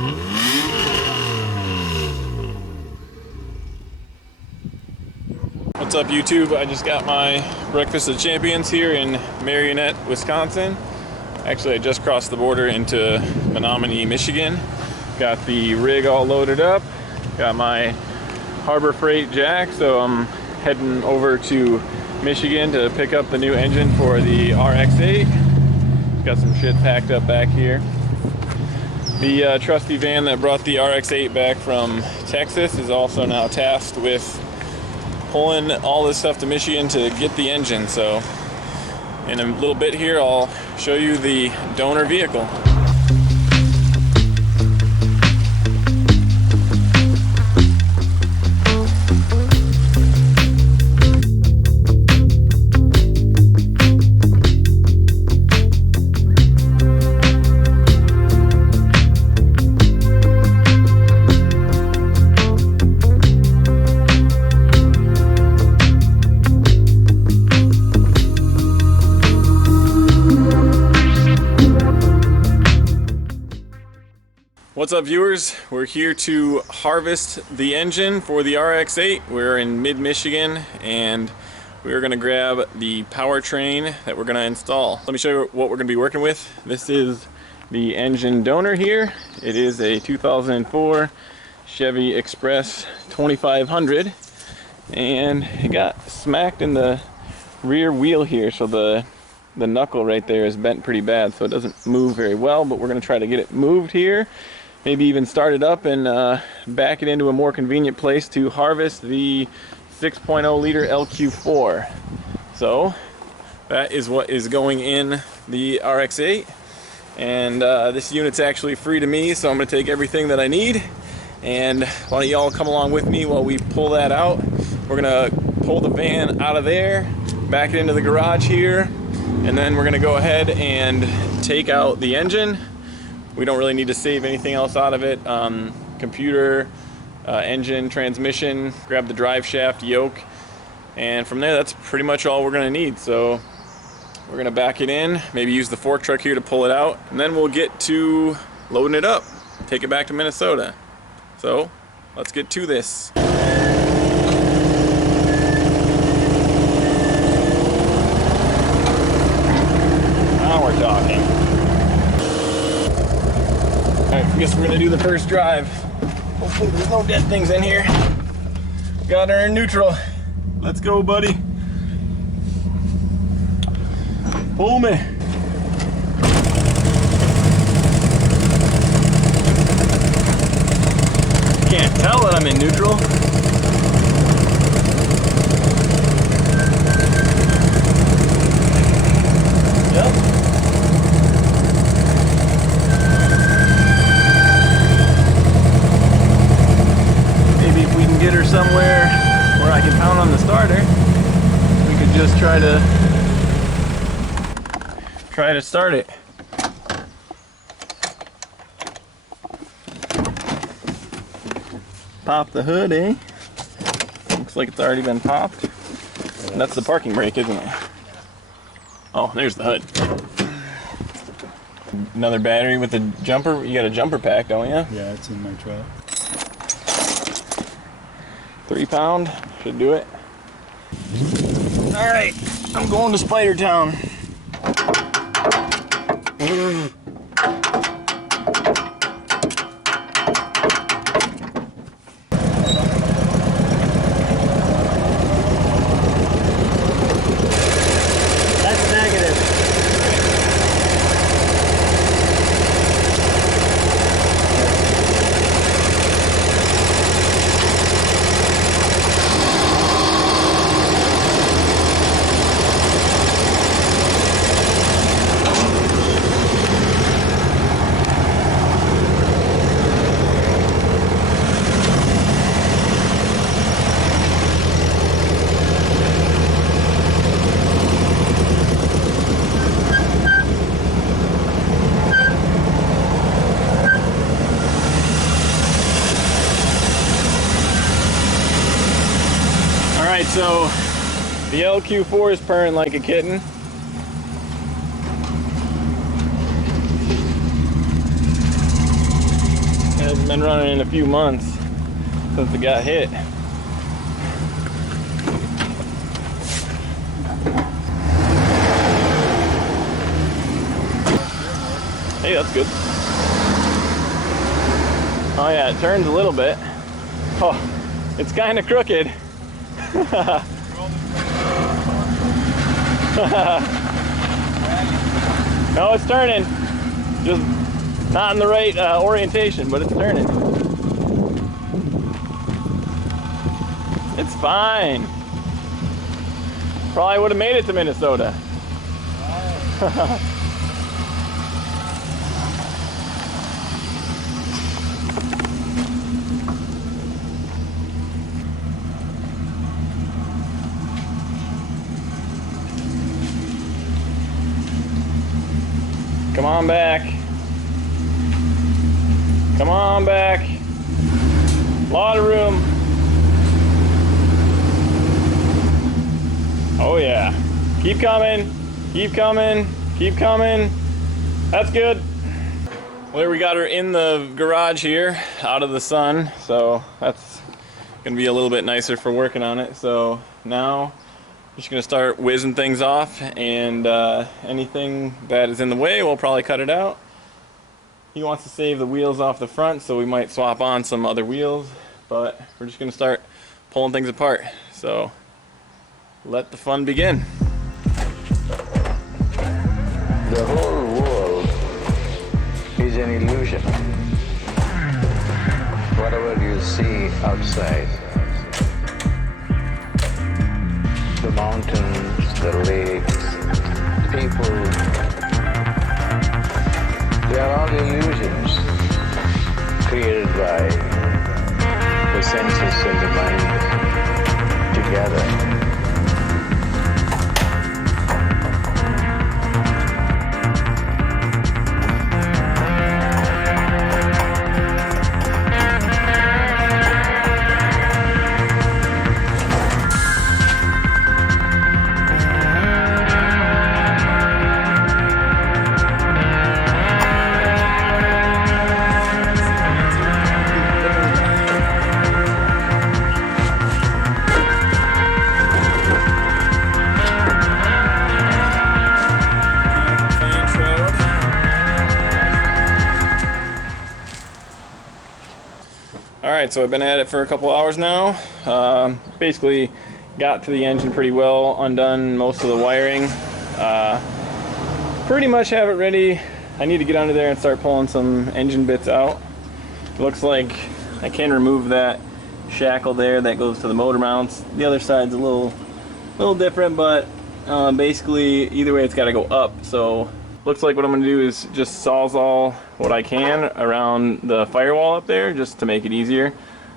What's up, YouTube? I just got my breakfast of champions here in Marionette, Wisconsin. Actually, I just crossed the border into Menominee, Michigan. Got the rig all loaded up. Got my Harbor Freight jack, so I'm heading over to Michigan to pick up the new engine for the RX-8. Got some shit packed up back here. The trusty van that brought the RX-8 back from Texas is also now tasked with pulling all this stuff to Michigan to get the engine. So in a little bit here, I'll show you the donor vehicle. What's up, viewers? We're here to harvest the engine for the RX-8. We're in mid-Michigan and we're going to grab the powertrain that we're going to install. Let me show you what we're going to be working with. This is the engine donor here. It is a 2004 Chevy Express 2500 and it got smacked in the rear wheel here, so the knuckle right there is bent pretty bad, so it doesn't move very well, but we're going to try to get it moved here. Maybe even start it up and back it into a more convenient place to harvest the 6.0 liter LQ4. So that is what is going in the RX-8, and this unit's actually free to me, so I'm going to take everything that I need. And why don't you all come along with me while we pull that out. We're going to pull the van out of there, back it into the garage here, and then we're going to go ahead and take out the engine. We don't really need to save anything else out of it. Computer, engine, transmission, grab the drive shaft, yoke, and from there that's pretty much all we're going to need. So we're going to back it in, maybe use the fork truck here to pull it out, and then we'll get to loading it up, take it back to Minnesota. So let's get to this. Now we're talking. Alright, I guess we're gonna do the first drive. Hopefully there's no dead things in here. Got her in neutral. Let's go, buddy. Pull me. Can't tell that I'm in neutral. Yep. Get her somewhere where I can pound on the starter. We could just try to start it. Pop the hood, eh? Looks like it's already been popped. That's the parking brake, isn't it? Oh, there's the hood. Another battery with a jumper. You got a jumper pack, don't you? Yeah, it's in my truck. 3 pound, should do it. All right, I'm going to Spider Town. That's negative. So the LQ4 is purring like a kitten. been running in a few months since it got hit. Hey, that's good. Oh yeah, it turns a little bit. Oh, it's kind of crooked. No, it's turning. Just not in the right orientation, but it's turning. It's fine. Probably would have made it to Minnesota. Come on back. Come on back. Lot of room. Oh yeah. Keep coming. Keep coming. Keep coming. That's good. Well, we got her in the garage here, out of the sun, so that's gonna be a little bit nicer for working on it. So now I'm just gonna start whizzing things off, and anything that is in the way, we'll probably cut it out. He wants to save the wheels off the front, so we might swap on some other wheels, but we're just gonna start pulling things apart. So let the fun begin. The whole world is an illusion. Whatever you see outside, the mountains, the lakes, people, they are all illusions created by the senses and the mind together. Alright, so I've been at it for a couple hours now. Basically got to the engine pretty well, undone most of the wiring. Pretty much have it ready. I need to get under there and start pulling some engine bits out. Looks like I can remove that shackle there that goes to the motor mounts. The other side's a little different, but basically either way it's got to go up. So looks like what I'm going to do is just sawzall what I can around the firewall up there just to make it easier.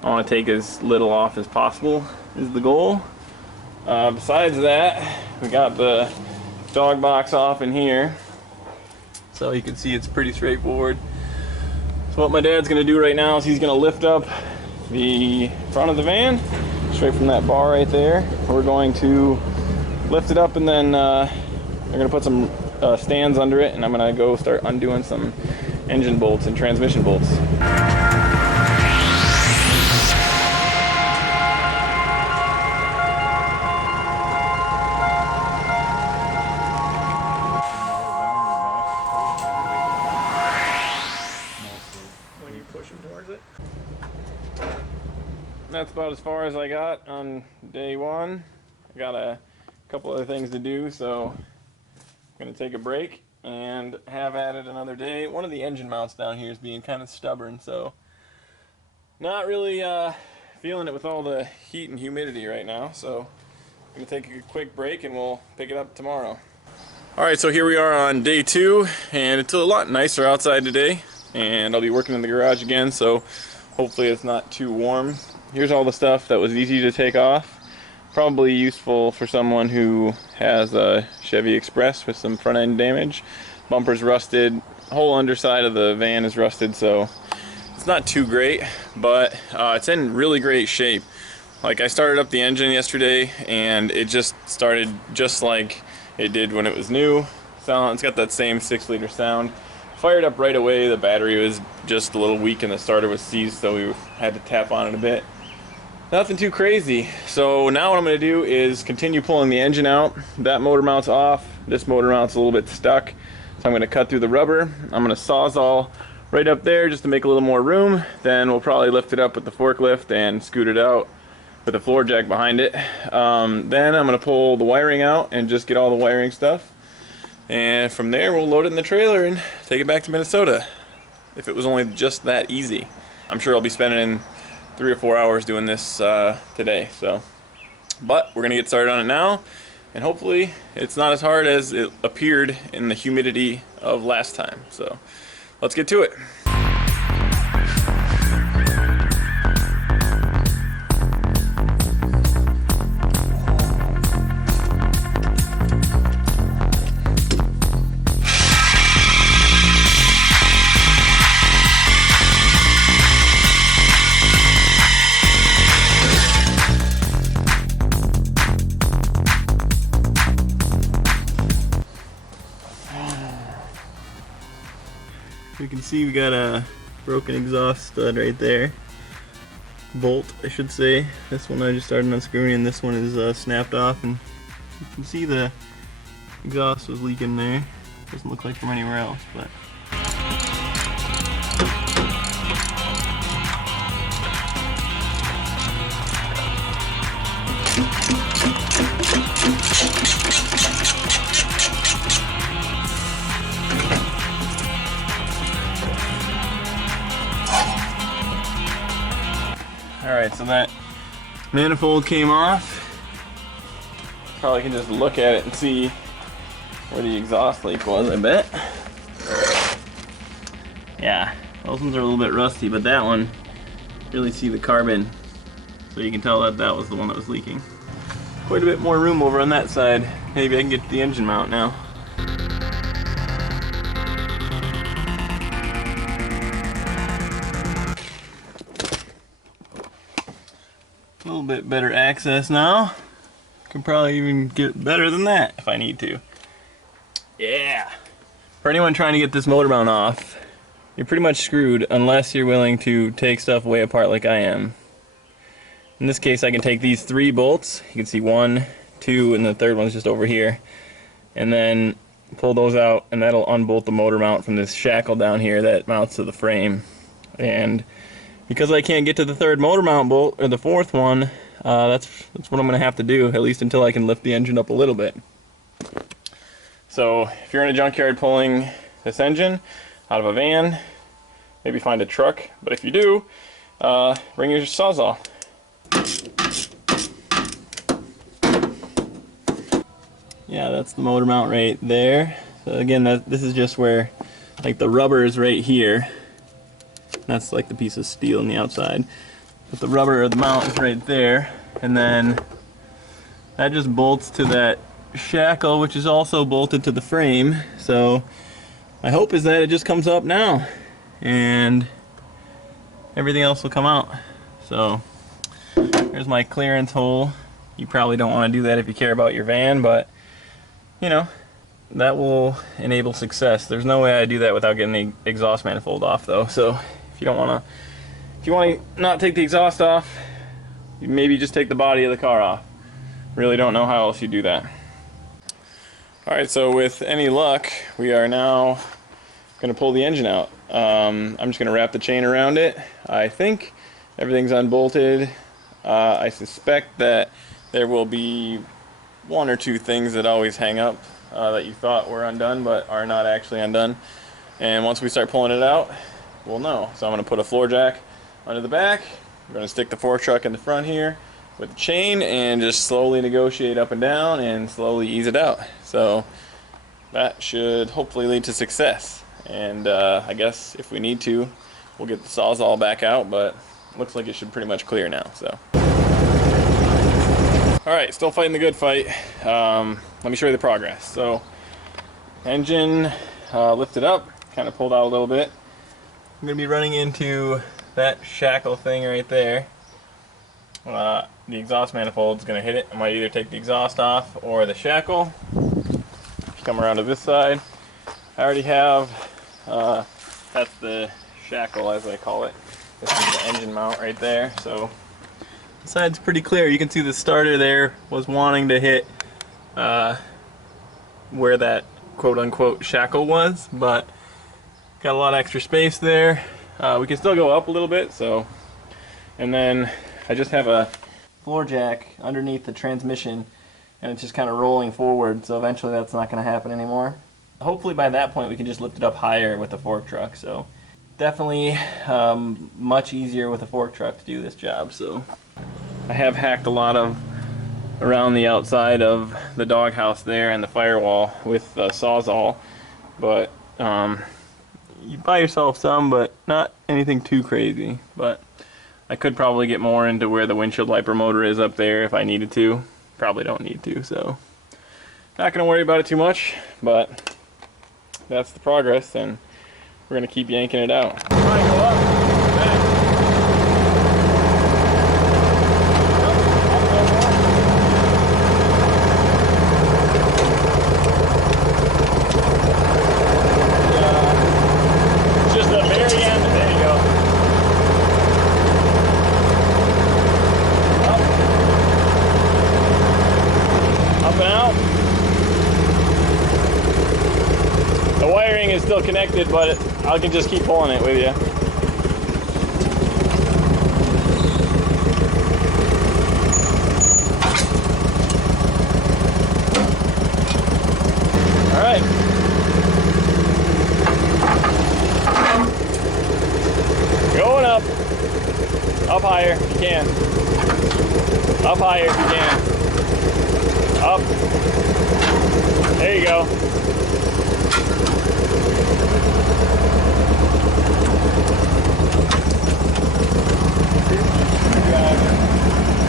I want to take as little off as possible is the goal. Besides that, we got the dog box off in here. So you can see it's pretty straightforward. So what my dad's going to do right now is he's going to lift up the front of the van straight from that bar right there. We're going to lift it up, and then they're going to put some stands under it, and I'm going to go start undoing some engine bolts and transmission bolts. When you push them towards it. That's about as far as I got on day one. I got a couple other things to do, so I'm going to take a break and have at it another day. One of the engine mounts down here is being kind of stubborn, so not really feeling it with all the heat and humidity right now. So I'm going to take a quick break and we'll pick it up tomorrow. Alright, so here we are on day 2, and it's a lot nicer outside today, and I'll be working in the garage again, so hopefully it's not too warm. Here's all the stuff that was easy to take off. Probably useful for someone who has a Chevy Express with some front end damage. Bumper's rusted, whole underside of the van is rusted, so it's not too great, but it's in really great shape. Like, I started up the engine yesterday and it just started just like it did when it was new. It's got that same 6-liter sound. fired up right away. The battery was just a little weak and the starter was seized, so we had to tap on it a bit. Nothing too crazy. So now what I'm going to do is continue pulling the engine out. That motor mount's off. This motor mount's a little bit stuck. So I'm going to cut through the rubber. I'm going to Sawzall right up there just to make a little more room. Then we'll probably lift it up with the forklift and scoot it out with a floor jack behind it. Then I'm going to pull the wiring out and just get all the wiring stuff. And from there we'll load it in the trailer and take it back to Minnesota. If it was only just that easy. I'm sure I'll be spending 3 or 4 hours doing this today. But we're gonna get started on it now, and hopefully it's not as hard as it appeared in the humidity of last time. So let's get to it. You can see we got a broken exhaust stud right there. Bolt, I should say. This one I just started unscrewing, and this one is snapped off, and you can see the exhaust was leaking there. Doesn't look like from anywhere else, but alright, so that manifold came off. Probably can just look at it and see where the exhaust leak was, I bet. Yeah, those ones are a little bit rusty, but that one, really see the carbon. So you can tell that that was the one that was leaking. Quite a bit more room over on that side. Maybe I can get to the engine mount now. A little bit better access now. Can probably even get better than that if I need to. Yeah. For anyone trying to get this motor mount off, you're pretty much screwed unless you're willing to take stuff way apart like I am. In this case, I can take these 3 bolts. You can see 1, 2, and the third one's just over here. And then pull those out, and that'll unbolt the motor mount from this shackle down here that mounts to the frame. And because I can't get to the 3rd motor mount bolt, or the 4th one, that's what I'm going to have to do, at least until I can lift the engine up a little bit. So if you're in a junkyard pulling this engine out of a van, maybe find a truck, but if you do, bring your Sawzall. Yeah, that's the motor mount right there. So again, this is just where, like, the rubber is right here. That's like the piece of steel on the outside. But the rubber or the mount is right there, and then that just bolts to that shackle, which is also bolted to the frame. So my hope is that it just comes up now and everything else will come out. So there's my clearance hole. You probably don't want to do that if you care about your van, but you know, that will enable success. There's no way I do that without getting the exhaust manifold off though. So if you want to not take the exhaust off, you maybe just take the body of the car off. Really don't know how else you do that. Alright, so with any luck, we are now going to pull the engine out. I'm just going to wrap the chain around it. I think everything's unbolted. I suspect that there will be 1 or 2 things that always hang up that you thought were undone but are not actually undone. And once we start pulling it out, we'll know. So I'm going to put a floor jack under the back. I'm going to stick the fork truck in the front here with the chain and just slowly negotiate up and down and slowly ease it out. So that should hopefully lead to success. And I guess if we need to, we'll get the Sawzall back out, but looks like it should pretty much clear now. So, alright, still fighting the good fight. Let me show you the progress. So engine lifted up, kind of pulled out a little bit. I'm going to be running into that shackle thing right there. The exhaust manifold is going to hit it. I might either take the exhaust off or the shackle. Come around to this side. I already have That's the shackle, as I call it. This is the engine mount right there. So the side's pretty clear. You can see the starter there was wanting to hit where that quote-unquote shackle was, but got a lot of extra space there. We can still go up a little bit. So, and then I just have a floor jack underneath the transmission, and it's just kind of rolling forward, so eventually that's not going to happen anymore. Hopefully by that point we can just lift it up higher with the fork truck, so definitely much easier with a fork truck to do this job. So I have hacked a lot of around the outside of the doghouse there and the firewall with the Sawzall, but you buy yourself some, but not anything too crazy. But I could probably get more into where the windshield wiper motor is up there if I needed to. Probably don't need to, so not gonna worry about it too much, but that's the progress, and we're gonna keep yanking it out. Try and go up, back. Just the very end, there you go. Up and out. The wiring is still connected, but I can just keep pulling it with you. All right. Going up. Up higher if you can. Up higher if you can. Up. There you go.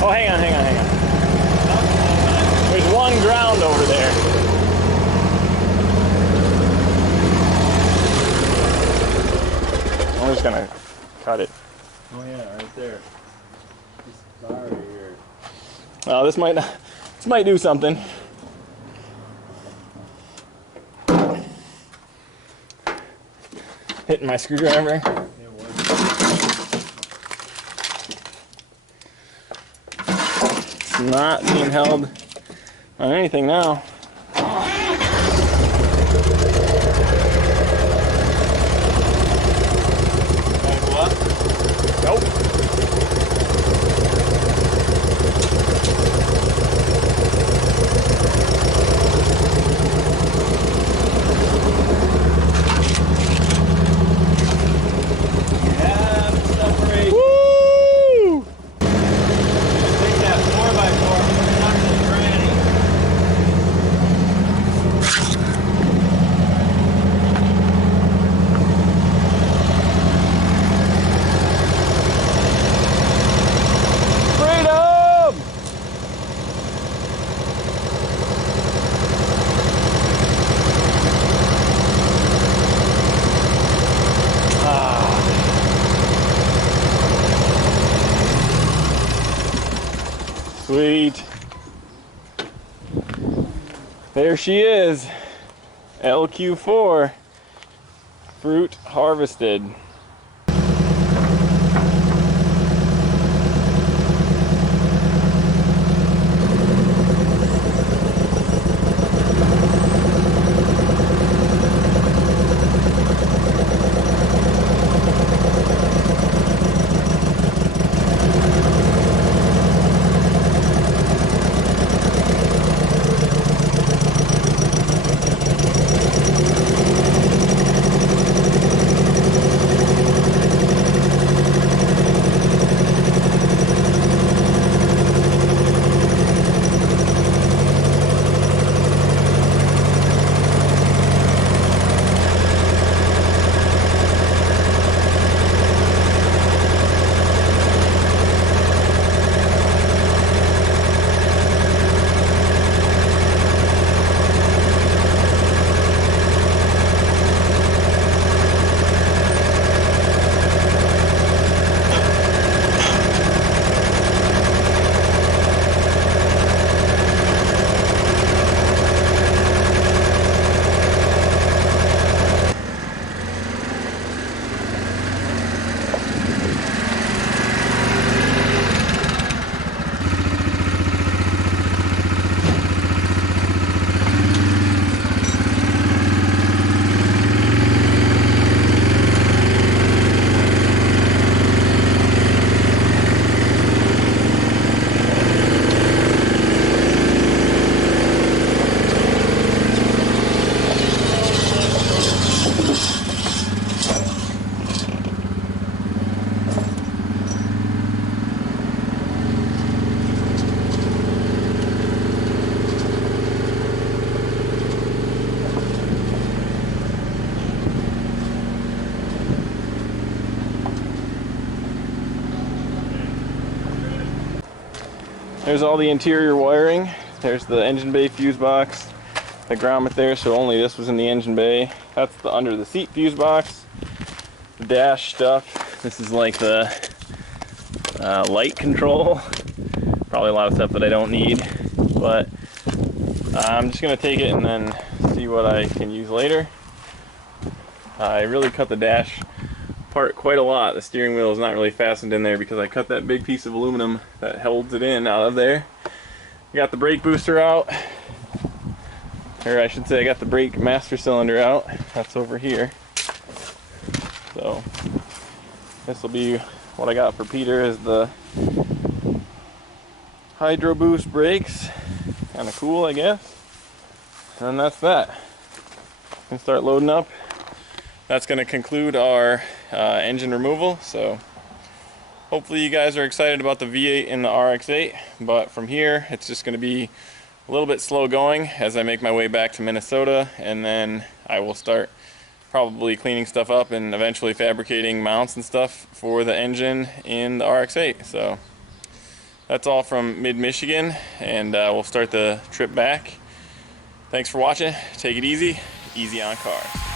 Oh, hang on. There's one ground over there. I'm just gonna cut it. Oh yeah, right there. This bar right here. Well, this might do something. Hitting my screwdriver. It's not being held on anything now. Nope. Yeah, separate. Woo! Take that 4x4 and put it under the granny. Freedom! Sweet. There she is. LQ4. Fruit harvested. There's all the interior wiring. There's the engine bay fuse box, the grommet there, so only this was in the engine bay. That's the under the seat fuse box. The dash stuff. This is like the light control. Probably a lot of stuff that I don't need, but I'm just gonna take it and then see what I can use later. I really cut the dash apart quite a lot. The steering wheel is not really fastened in there because I cut that big piece of aluminum that holds it in out of there. I got the brake booster out, or I should say I got the brake master cylinder out. That's over here. So this will be what I got for Peter, is the Hydro Boost brakes. Kind of cool, I guess. And that's that. Can start loading up. That's going to conclude our engine removal. So hopefully you guys are excited about the V8 and the RX-8, but from here it's just going to be a little bit slow going as I make my way back to Minnesota, and then I will start probably cleaning stuff up and eventually fabricating mounts and stuff for the engine in the RX-8. So that's all from mid-Michigan, and we'll start the trip back. Thanks for watching. Take it easy. Easy on cars.